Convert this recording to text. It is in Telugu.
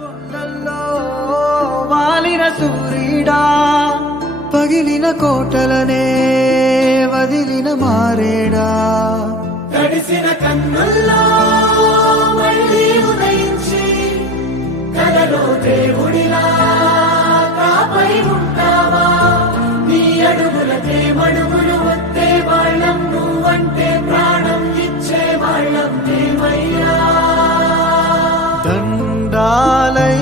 కొండల్లో వాలిన సూర్యుడా, పగిలిన కోటలనే వదిలిన మారేడా, తడిసిన కన్నుల్లో మళ్ళీ ఉదయించి కలలో దేవుడిలా కాపై ఉంటావా? నీ అడుగులకే మడుగులు వస్తే వాళ్ళం, నువ్వంటే ప్రాణం ఇచ్చే వాళ్ళం మేమయ్యా. దండాలై